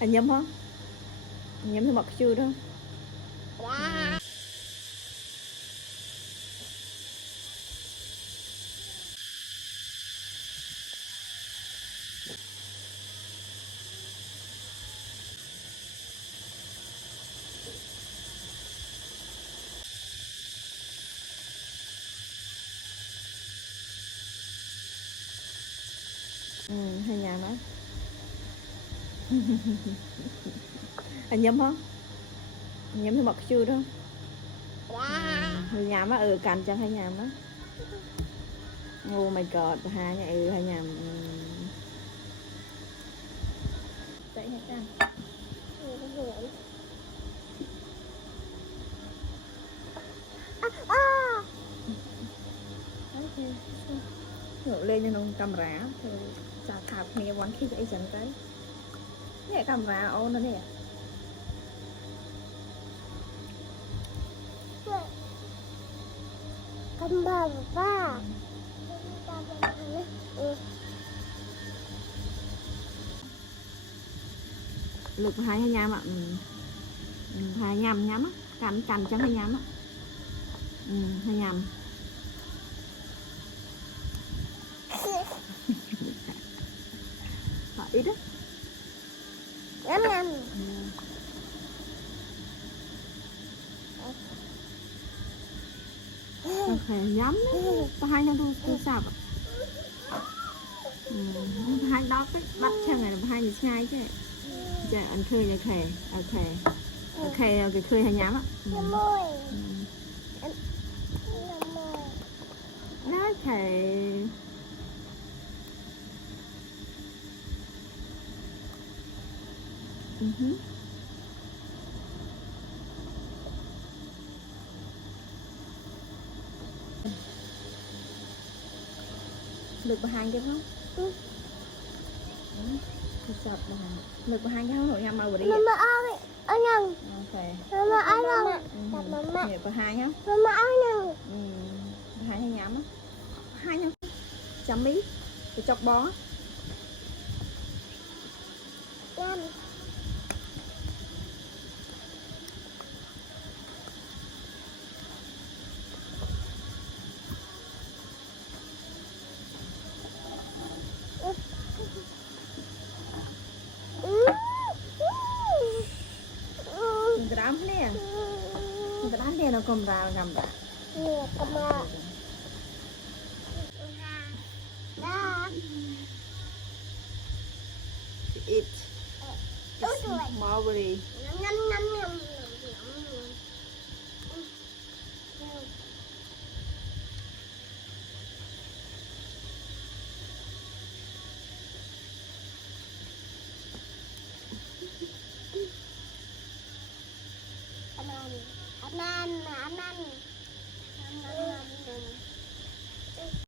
Anh nhâm không? Anh nhâm thì mặc chưa đó. Hay nhà nó. Anh nhâm không? Anh nhâm thì mặc chưa đó. Hay nhảm á, cành chẳng hay nhảm á. Oh my god, hai nhà hay nhảm. Vậy hả cành? Ngựa lên cho nó camera thì chả thạp nghe quán khi vậy chẳng tới nè camera ô nó nè camera lực hai hay nhám ạ. Hai nhám nhám á, cành cành chẳng hay nhám á. Hay nhám ít đó. Ok, nhắm có hai nhau tôi sao ạ. Hai đó cái bắt theo này là hai người ngay chứ. Dạ anh khơi nha khề. Ok. Ok cái khơi hay nhắm á. Nó khề. Được vào hai cái không? Sập vào hai. Được vào hai cái không? Hồi nhằm màu vào đi. Mama ơi, anh ăn. Ok. Mama anh ăn. Mama. Được vào hai nhá. Mama anh ăn. Hai hay nhắm á. Hai nhá. Chấm mí. Cái chọc bó. Nhắm. Gram nè. Gram nè nó cầm ra cầm ra. Nè, cầm ra. Eat. Mulberry. Ngâm ngâm ngâm. Aman, aman, aman.